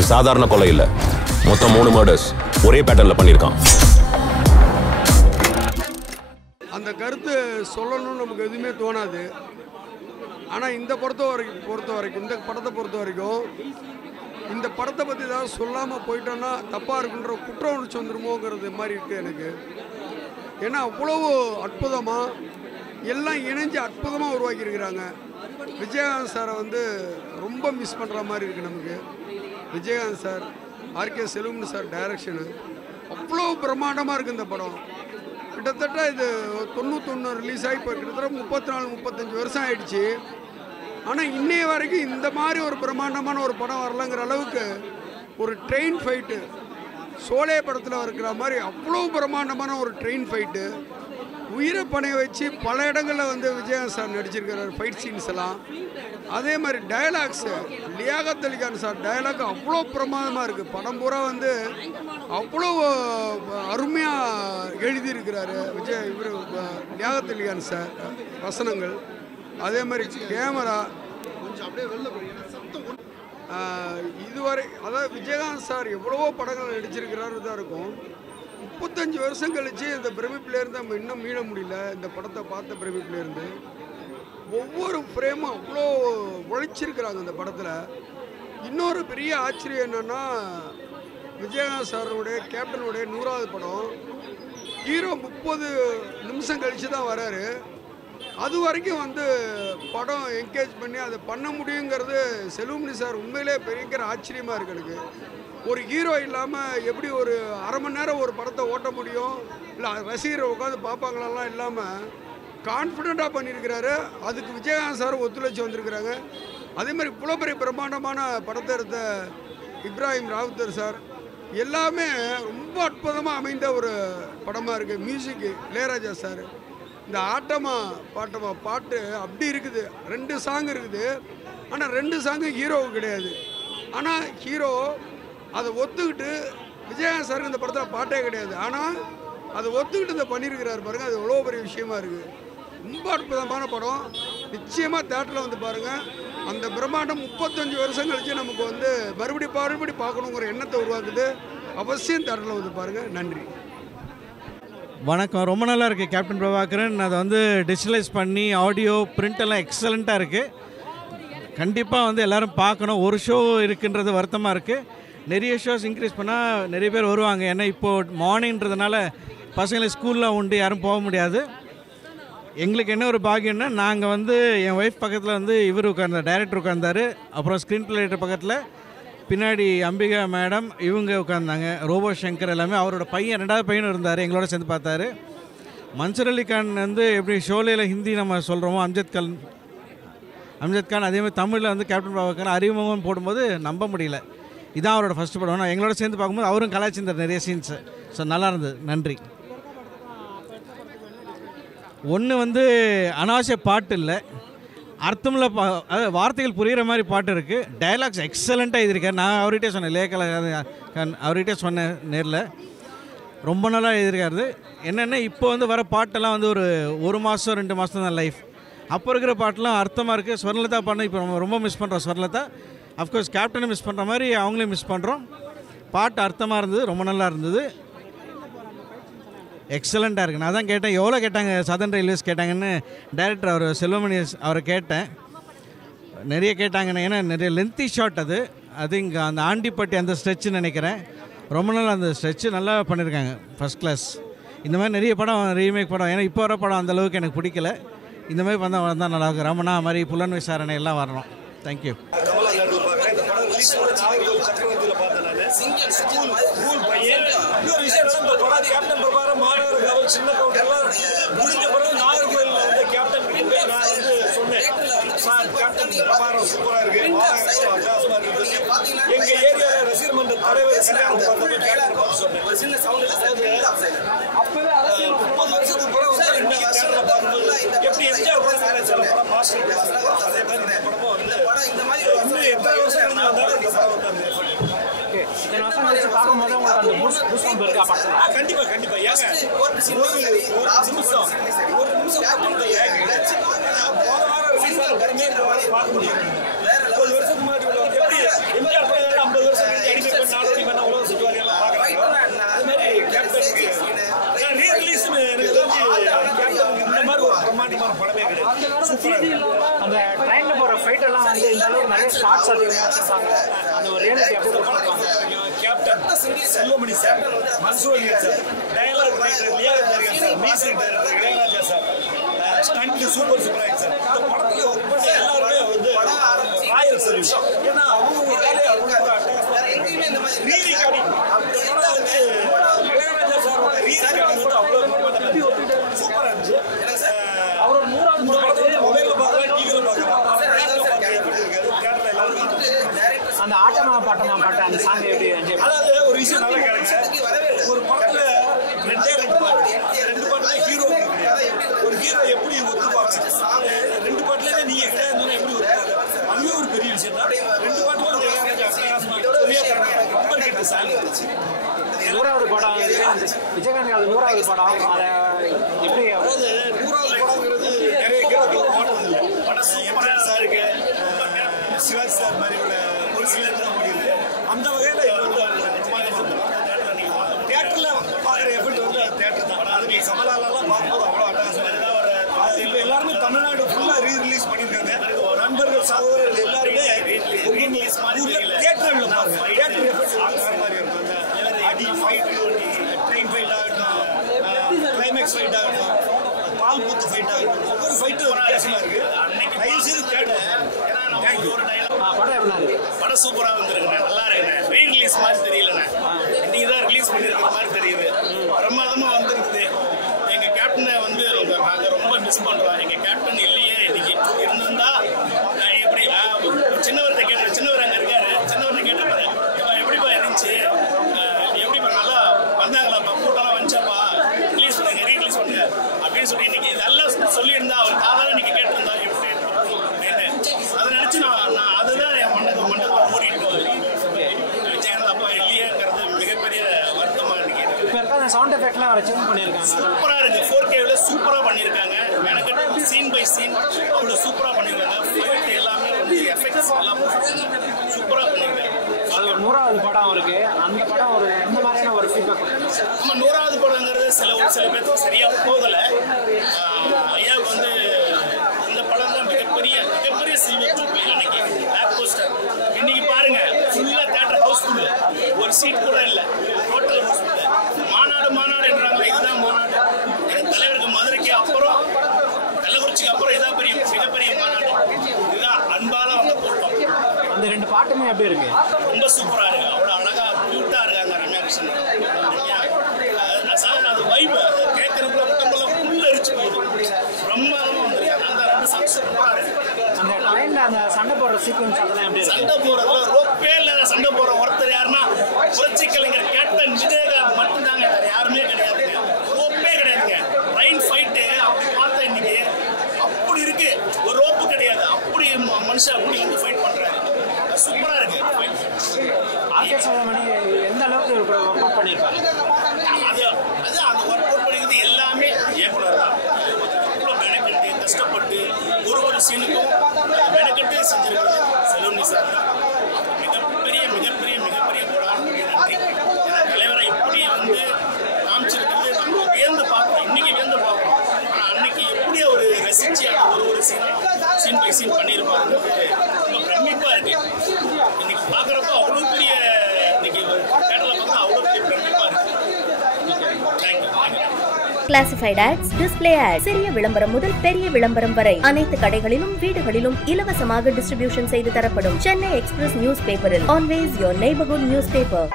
இது சாதாரண கொலை இல்ல, மொத்தம் 3 மர்டர்ஸ் ஒரே பேட்டர்ன்ல பண்ணிருக்கான். அந்த கருத்து சொல்லணும்னு நமக்கு எதுவுமே தோணாது. ஆனால் இந்த படத்தை பொறுத்த வரைக்கும் இந்த படத்தை பற்றி ஏதாவது சொல்லாமல் போயிட்டோன்னா தப்பாக இருக்குன்ற குற்ற உணர்ச்சி வந்துருமோங்கிறது மாதிரி இருக்குது எனக்கு. ஏன்னா அவ்வளவு அற்புதமாக எல்லாம் இணைஞ்சு அற்புதமாக உருவாக்கியிருக்கிறாங்க. விஜயகாந்த் சாரை வந்து ரொம்ப மிஸ் பண்ணுற மாதிரி இருக்குது நமக்கு. விஜயகாந்த் சார், ஆர்கே செல்வம் சார் டைரக்ஷனு அவ்வளோ பிரம்மாண்டமாக இருக்குது இந்த படம். கிட்டத்தட்ட இது 91 ரிலீஸ் ஆகி இப்போ கிட்டத்தட்ட 34-35 வருஷம் ஆகிடுச்சு. ஆனால் இன்னைய வரைக்கும் இந்த மாதிரி ஒரு பிரம்மாண்டமான ஒரு படம் வரலங்கிற அளவுக்கு ஒரு ட்ரெயின் ஃபைட்டு சோலே படத்தில் இருக்கிற மாதிரி அவ்வளோ பிரம்மாண்டமான ஒரு ட்ரெயின் ஃபைட்டு உயிரை பணைய வச்சு பல இடங்களில் வந்து விஜயகாந்த் சார் நடிச்சிருக்கிறார். ஃபைட் சீன்ஸ் எல்லாம் அதே மாதிரி dialogues Liaquat Ali Khan sir dialogue அவ்வளோ பிரமாதமாக இருக்குது. படம் பூரா வந்து அவ்வளோ அருமையாக எழுதியிருக்கிறாரு லியாகத் அலி கான் சார் வசனங்கள். அதே மாதிரி கேமரா இதுவரை அதாவது விஜயகாந்த் சார் எவ்வளவோ படங்கள் நடிச்சிருக்கிறாரு தான் இருக்கும். 35 வருஷம் கழித்து இந்த பிரமிப்பிலேருந்து நம்ம இன்னும் மீள முடியல. இந்த படத்தை பார்த்த பிரமிப்பிலேருந்து ஒவ்வொரு ஃப்ரேமும் அவ்வளோ உழைச்சிருக்கிறாங்க இந்த படத்தில். இன்னொரு பெரிய ஆச்சரியம் என்னென்னா விஜயகாந்த் சாரோடைய கேப்டனுடைய 100வது படம். ஹீரோ 30 நிமிஷம் கழித்து தான் வராரு. அது வரைக்கும் வந்து படம் என்கேஜ் பண்ணி அதை பண்ண முடியுங்கிறது செல்வமணி சார் உண்மையிலே பெரிய ஆச்சரியமாக இருக்குது எனக்கு. ஒரு ஹீரோ இல்லாமல் எப்படி ஒரு அரை மணி நேரம் ஒரு படத்தை ஓட்ட முடியும், இல்லை ரசிகரை உட்காந்து பார்ப்பாங்களெல்லாம் இல்லாமல் கான்ஃபிடெண்ட்டாக பண்ணியிருக்கிறாரு. அதுக்கு விஜயகாந்த் சார் ஒத்துழைச்சி வந்திருக்கிறாங்க. அதேமாதிரி இவ்வளோ பெரிய பிரம்மாண்டமான படத்தை எடுத்த இப்ராஹிம் ராவுத்தர் சார் எல்லாமே ரொம்ப அற்புதமாக அமைந்த ஒரு படமாக இருக்குது. மியூசிக்கு இளையராஜா சார், இந்த ஆட்டமா பாட்டு அப்படி இருக்குது. 2 சாங் இருக்குது, ஆனால் 2 சாங்கு ஹீரோவுக்கு கிடையாது. ஆனால் ஹீரோ அதை ஒத்துக்கிட்டு விஜயகாந்த் சாருக்கு இந்த படத்தில் பாட்டே கிடையாது, ஆனால் அதை ஒத்துக்கிட்டு இதை பண்ணியிருக்கிறார் பாருங்கள். அது எவ்வளோ பெரிய விஷயமா இருக்குது. ரொம்ப அற்புதமான படம். நிச்சயமாக தேட்டரில் வந்து பாருங்கள். அந்த பிரம்மாண்டம் 35 வருஷம் கழிச்சு நமக்கு வந்து மறுபடி பார்க்கணுங்கிற எண்ணத்தை உருவாக்குது. அவசியம் தேட்டரில் வந்து பாருங்கள். நன்றி. வணக்கம். ரொம்ப நல்லா இருக்குது கேப்டன் பிரபாகரன். அதை வந்து டிஜிட்டலைஸ் பண்ணி ஆடியோ பிரிண்ட் எல்லாம் எக்ஸலண்ட்டாக இருக்குது. கண்டிப்பாக வந்து எல்லோரும் பார்க்கணும். ஒரு ஷோ இருக்குன்றது வருத்தமாக இருக்குது. நிறைய ஷோஸ் இன்க்ரீஸ் பண்ணால் நிறைய பேர் வருவாங்க. ஏன்னா இப்போது மார்னிங்கிறதுனால பசங்களை ஸ்கூலில் உண்டு யாரும் போக முடியாது. எங்களுக்கு என்ன ஒரு பாக்கியம்னா நாங்கள் வந்து என் ஒய்ஃப் பக்கத்தில் வந்து இவர் உட்கார்ந்தார், டைரக்டர் உட்கார்ந்தார். அப்புறம் ஸ்க்ரீன் பிளே ரைட்டர் பக்கத்தில் பின்னாடி அம்பிகா மேடம் இவங்க உட்காந்தாங்க. ரோபோ சங்கர் எல்லாமே அவரோட பையன் 2வது பையனும் இருந்தார், எங்களோட சேர்ந்து பார்த்தாரு. மன்சூர் அலி கான் வந்து எப்படி ஷோலையில் ஹிந்தி நம்ம சொல்கிறோமோ அம்ஜத் கான் அதேமாதிரி தமிழில் வந்து கேப்டன் பிரபாகரன் அறிமுகம் போடும்போது நம்ப முடியல. இதான் அவரோட ஃபஸ்ட்டு படம். நான் எங்களோட சேர்ந்து பார்க்கும்போது அவரும் கலாச்சிருந்தார் நிறைய சீன்ஸு. ஸோ நல்லா இருந்தது. நன்றி. ஒன்று வந்து அனாவசிய பாட்டு இல்லை, அர்த்தமில்ல அதாவது வார்த்தைகள் புரிகிற மாதிரி பாட்டு இருக்குது. டைலாக்ஸ் எக்ஸலண்ட்டாக எழுதியிருக்காரு. நான் அவர்கிட்டே சொன்னேன், லேக்கல அவர்கிட்டே சொன்னேன் நேரில். ரொம்ப நல்லா எழுதியிருக்காரு. என்னென்னா இப்போ வந்து வர பாட்டெல்லாம் வந்து ஒரு மாதம் 2 மாதம் தான் லைஃப். அப்போ இருக்கிற பாட்டெலாம் அர்த்தமாக இருக்குது. ஸ்வர்ணலதா பாட்டு இப்போ நம்ம ரொம்ப மிஸ் பண்ணுறோம். ஸ்வர்ணலதா அஃப்கோர்ஸ் கேப்டனை மிஸ் பண்ணுற மாதிரி அவங்களையும் மிஸ் பண்ணுறோம். பாட்டு அர்த்தமாக இருந்தது, ரொம்ப நல்லா இருந்தது, எக்ஸலண்ட்டாக இருக்குது. நான் தான் கேட்டேன் எவ்வளோ கேட்டாங்க சதர்ன் ரயில்வேஸ் கேட்டாங்கன்னு டைரக்டர் அவர் செல்வமணி அவரை கேட்டேன். நிறைய கேட்டாங்கன்னு. ஏன்னா நிறைய லென்த்தி ஷாட் அது இங்கே அந்த ஆண்டிப்பட்டி அந்த ஸ்ட்ரெச்சுன்னு நினைக்கிறேன். ரொம்ப நாள் அந்த ஸ்ட்ரெச்சு நல்லா பண்ணியிருக்காங்க, ஃபஸ்ட் கிளாஸ். இந்த மாதிரி நிறைய படம் ரீமேக் படம், ஏன்னா இப்போ வர படம் அந்தளவுக்கு எனக்கு பிடிக்கல. இந்த மாதிரி வந்தால் நல்லாயிருக்கும். ரமணா மாதிரி புலன் விசாரணை எல்லாம் வரணும். தேங்க்யூ. சின்ன கவுண்டர்லாம் முடிஞ்ச பிறகு நாகர்கோவில் வந்து கேப்டன் நான் வந்து சொன்னேன், சார் கேப்டன் பிரபாகரன் சூப்பராக இருக்கு, அட்டகாசமாக இருக்குது. எங்கள் ஏரியாவில் ரசிகர் மன்ற தலைவர் சொன்னேன். அப்பவே 30 வருஷத்துக்கு பிறகு இன்னைக்கு தேட்டரில் பார்க்கும்போது எப்படி எம்ஜிஆர் படம் சில படம் மாஸ்டர் அதே மாதிரி இந்த படமும் வந்து இன்னும் எத்தனை வருஷம் இருந்தாலும் இந்த படம் வந்து கண்டிப்பா கண்டிப்பா ஏங்க ஒரு நிமிஷம் போன வாரம் ரிலீஸ் பார்க்க முடியும். 30 வருஷத்துக்கு முன்னாடி எப்படி எம்ஜிஆர் படம் 50 வருஷம் அந்த ட்ரெயின்ல போற ஃபைட் எல்லாம் வந்து இந்த அளவுக்கு நிறைய ஷார்ட்ஸ் அதிகமாக வச்சிருக்காங்க. அந்த ஒரு ரியாலிட்டி எப்படி கொடுப்பாங்க. Captain Selvamani sir, Mansoor sir, dialogue writer Liyakat sir, music director Ilaiyaraaja sir, stunt super சூப்பராக சார். இந்த படத்துல ஒர்க் பண்ண எல்லாருமே வந்து ராயல் சர்வீஸ். ஏன்னா அவங்க வேலையை அவங்க ரீதி கடி இளையராஜா சாரோட ரீதி கடி வந்து அவ்வளோ சூப்பராக இருந்துச்சு. அவரோட 100வது படத்தை வந்து மொபைலில் பார்க்கலாம், டிவியில் பார்க்கலாம். அந்த ஆட்டமா பாட்டமா பாட்டு அந்த சாங் எப்படி? அதாவது ஒரு விஷயம் நல்லா கேளுங்க. ஒரு படத்துல ரெண்டு பாட்டுல ஹீரோ ஒரு ஹீரோ எப்படி ஒத்துப்பாங்க, 2 பாட்டுல நீங்க கிடையாது எப்படி ஒத்துப்பாங்க, அதுவே ஒரு பெரிய விஷயம் தான். 2 பாட்டுல நூறாவது படம் விஜயகாந்த், அது 100வது படம். அதை எப்படி? அதாவது 100வது படங்கிறது நிறைய ஹீரோக்கள் போனது இல்லை. படம் சூப்பராக சார் இருக்கு, சிவாஜி சார் மாதிரி உள்ள ஒரு சிலர் தான் முடியுது. அந்த வகையில் தேட்டரில் பார்க்குற எஃபெக்ட் வந்து தேட்டர் தான். அது நீங்கள் கமலாலெல்லாம் பார்க்கும்போது அவ்வளோ அட்டகாசம். இப்போ எல்லாருமே தமிழ்நாடு ஃபுல்லாக ரீரிலீஸ் பண்ணியிருக்காங்க. நண்பர்கள் சகோதரர்கள் எல்லாருமே தேட்டரில் பாருங்க, தேட்டர் எஃபெக்ட் வேறு மாதிரி இருக்கும். அந்த அடி ஃபைட்டு, ட்ரெயின் ஃபைட் ஆகட்டும், கிளைமேக்ஸ் ஃபைட் ஆகட்டும், பால் பூத்து ஃபைட் ஆகட்டும், ஒவ்வொரு ஃபைட்டும் வித்தியாசமாக இருக்குது. தயவு செய்து தேட்டர். படம் சூப்பராக வந்துருக்குண்ணே, நல்லா இருக்குண்ணே. ரீரிலீஸ் மாதிரி தெரியலண்ணே, இன்னைக்கு தான் ரிலீஸ் பண்ணியிருக்கிற மாதிரி தெரியுது. பிரமாதமாக வந்துருக்குது. எங்கள் கேப்டனை வந்து நாங்கள் ரொம்ப மிஸ் பண்ணுறோம். எங்கள் கேப்டன் இல்லையே, இன்னைக்கு இருந்திருந்தா எப்படி சின்னவர்கிட்ட கேட்டு, சின்னவர் அங்கே இருக்காரு, சின்னவர்கிட்ட கேட்டுருப்பாரு, எப்படிப்பா இருந்துச்சு, எப்படிப்பா நல்லா வந்தாங்களாப்பா, கூட்டம்லாம் வந்துச்சாப்பா, ரிலீஸ் பண்ணுங்க, ரீரிலீஸ் பண்ணுங்க அப்படின்னு சொல்லி இன்னைக்கு இதெல்லாம் சொல்லியிருந்தா அவர் காதால இன்னைக்கு கேட்டிருந்தா எப்படி அதை நினைச்சு நான் அதுதான் என் மண்டல ஓடிட்டு விஜயகாந்த் அப்பா இல்லையேங்கிறது மிகப்பெரிய வருத்தமா இருக்கு. இப்போ இருக்க சவுண்ட் எஃபெக்ட்லாம் அவர் சேஞ்ச் பண்ணியிருக்காங்க, சூப்பரா இருக்கு. 4Kல சூப்பரா பண்ணியிருக்காங்க. எனக்கு சீன் பை சீன் அவ்வளோ சூப்பரா பண்ணியிருக்காங்க. ஃபைட் எல்லாமே வந்து எஃபெக்ட்ஸ் எல்லாம் சூப்பரா பண்ணியிருக்காங்க. அது ஒரு 100வது படம் இருக்கு. அந்த படம் ஒரு எந்த மாதிரியான ஒரு ஃபீட்பேக்? நம்ம 100வது படங்கிறது சில பேருக்கு சரியா போகல. ஐயாவுக்கு வந்து இந்த படம் தான் மிகப்பெரிய சில்வர் ஜூப்ளி. அன்னைக்கு பேக் போஸ்டர் இன்னைக்கு பாருங்க, ஃபுல்லா தியேட்டர் ஹவுஸ்ஃபுல், ஒரு சீட் கூட இல்லை, டோட்டல் ஹவுஸ்ஃபுல். மாநாடுன்றாங்களே, இதுதான் மாநாடு. என் தலைவருக்கு மதுரைக்கு அப்புறம், கள்ளக்குறிச்சிக்கு அப்புறம் இதான் மிகப்பெரிய மாநாடு. இதுதான் அன்பால அவங்க கூட்டம். அந்த 2 பாட்டுமே எப்படி இருக்கு? ரொம்ப சூப்பரா இருக்கு. அவ்வளோ அழகா கியூட்டா இருக்காங்க ரம்யா கிருஷ்ணன். அது வைப் கேட்கறப்ப உடம்பெல்லாம் புல் அரிச்சு போகுது. பிரம்மாதமா வந்திருக்காங்க. அந்த 2 சாங்ஸ் சூப்பரா இருக்கு. அந்த ட்ரெயின்ல அந்த சண்டை போடுற சீக்வன்ஸ் அதெல்லாம் எப்படி இருக்கு? சண்டை போடுறதுல ரோப்பே இல்லாத சண்டை போடுற ஒருத்தர் யாருன்னா புரட்சி கலைஞர் கேப்டன் விஜயகாந்த் மட்டும்தாங்க, வேற யாருமே கிடையாதுங்க. ரோப்பே கிடையாதுங்க. ட்ரெயின் ஃபைட்டு அப்படி பார்த்தா இன்னைக்கு அப்படி இருக்கு. ஒரு ரோப்பு கிடையாது, அப்படி மனுஷன் அப்படி வந்து ஃபைட் பண்றாரு. சூப்பரா இருக்கு. ஆர்கே மணி எந்த அளவுக்கு ஒர்க் அவுட் பண்ணியிருப்பாரு? அது அந்த ஒர்க் அவுட் பண்ணிக்கிறது எல்லாமே இயக்குனர் தான். இவ்வளோ மெனக்கெட்டு கஷ்டப்பட்டு ஒரு சீனுக்கும் மெனக்கெட்டு செஞ்சிருக்கிறது செல்வமணி சார் தான். மிகப்பெரிய போராட்டம். நன்றி. தலைவரை இப்படி வந்து காமிச்சிருக்கிறது நம்ம வியந்து பார்க்குறோம். இன்னைக்கு வியந்து பார்க்குறோம். ஆனால் அன்னைக்கு எப்படி ஒரு ரசிச்சு ஒரு சீன் பை சீன் பண்ணியிருப்பாருங்கிறது ரொம்ப பிரமிப்பாக இருக்கு. இன்னைக்கு பார்க்குறப்போ அவ்வளோ பெரிய, இன்னைக்கு தேட்டரில் பார்த்தா அவ்வளோ பெரிய பிரமிப்பாக இருக்கு. Thank you. Classified ads, display ads, சிறிய விளம்பரம் முதல் பெரிய விளம்பரம் வரை அனைத்து கடைகளிலும் வீடுகளிலும் இலவசமாக டிஸ்ட்ரிபியூஷன் செய்து தரப்படும் சென்னை எக்ஸ்பிரஸ் நியூஸ் பேப்பரில் always your neighbourhood news paper.